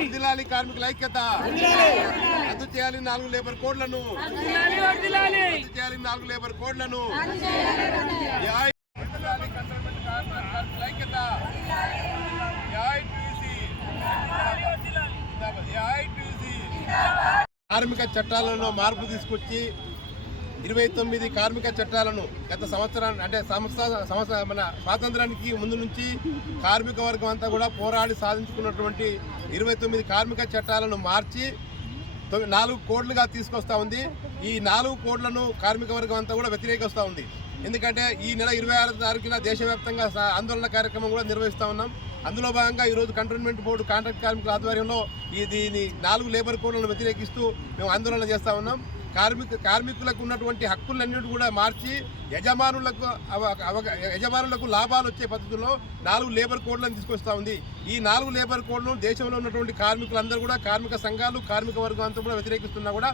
వర్దిలాలి కార్మికుల ఐక్యత. రద్దు చేయాలి నాలుగు లేబర్ కోడ్లను. రద్దు చేయాలి నాలుగు లేబర్ కోడ్లను. కార్మిక చట్టాలలో మార్పు తీసుకొచ్చి ఇరవై తొమ్మిది కార్మిక చట్టాలను గత సంవత్సరాన్ని అంటే సంవత్సర సంవత్సర మన స్వాతంత్రానికి ముందు నుంచి కార్మిక వర్గం అంతా కూడా పోరాడి సాధించుకున్నటువంటి ఇరవై తొమ్మిది కార్మిక చట్టాలను మార్చి నాలుగు కోడ్లుగా తీసుకొస్తా ఉంది. ఈ నాలుగు కోడ్లను కార్మిక వర్గం అంతా కూడా వ్యతిరేకిస్తూ ఉంది. ఎందుకంటే ఈ నెల ఇరవై ఆరు తారీఖున దేశవ్యాప్తంగా ఆందోళన కార్యక్రమం కూడా నిర్వహిస్తూ ఉన్నాం. అందులో భాగంగా ఈరోజు కంటోన్మెంట్ బోర్డు కాంట్రాక్ట్ కార్మికుల ఆధ్వర్యంలో ఈ దీని నాలుగు లేబర్ కోడ్లను వ్యతిరేకిస్తూ మేము ఆందోళన చేస్తూ ఉన్నాం. కార్మిక కార్మికులకు ఉన్నటువంటి హక్కులన్నిటి కూడా మార్చి యజమానులకు యజమానులకు లాభాలు వచ్చే పద్ధతిలో నాలుగు లేబర్ కోడ్లను తీసుకొస్తా ఉంది. ఈ నాలుగు లేబర్ కోడ్లను దేశంలో ఉన్నటువంటి కార్మికులందరూ కూడా కార్మిక సంఘాలు కార్మిక వర్గం అంతా కూడా వ్యతిరేకిస్తున్నా కూడా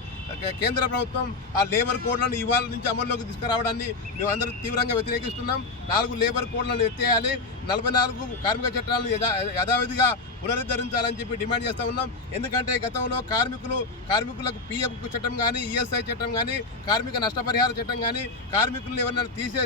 కేంద్ర ప్రభుత్వం ఆ లేబర్ కోడ్లను ఇవాళ నుంచి అమల్లోకి తీసుకురావడాన్ని మేము తీవ్రంగా వ్యతిరేకిస్తున్నాం. నాలుగు లేబర్ కోడ్లను ఎత్తేయాలి. నలభై నాలుగు కార్మిక చట్టాలను యథా యథావిధిగా పునరుద్ధరించాలని చెప్పి డిమాండ్ చేస్తా ఉన్నాం. ఎందుకంటే గతంలో కార్మికులు కార్మికులకు పిఎఫ్ చట్టం కానీ ఈఎస్ఐ చట్టం కానీ కార్మిక నష్టపరిహార చట్టం కానీ కార్మికుల్ని ఎవరైనా తీసే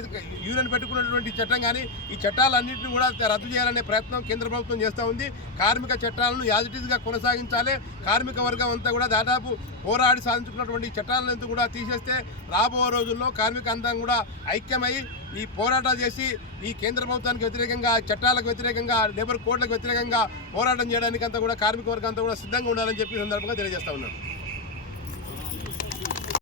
యూనియన్ పెట్టుకున్నటువంటి చట్టం కానీ ఈ చట్టాలన్నింటినీ కూడా రద్దు చేయాలనే ప్రయత్నం కేంద్ర ప్రభుత్వం చేస్తూ ఉంది. కార్మిక చట్టాలను యాజిటీజ్గా కొనసాగించాలి. కార్మిక వర్గం అంతా కూడా దాదాపు పోరాడి సాధించుకున్నటువంటి చట్టాలను కూడా తీసేస్తే రాబో రోజుల్లో కార్మిక అందం కూడా ఐక్యమై ఈ పోరాటాలు చేసి ఈ కేంద్ర ప్రభుత్వానికి వ్యతిరేకంగా చట్టాలకు వ్యతిరేకంగా లేబర్ కోడ్లకు వ్యతిరేకంగా పోరాటం చేయడానికి అంతా కూడా కార్మిక వర్గం అంతా కూడా సిద్ధంగా ఉండాలని చెప్పి సందర్భంగా తెలియజేస్తా ఉన్నాను.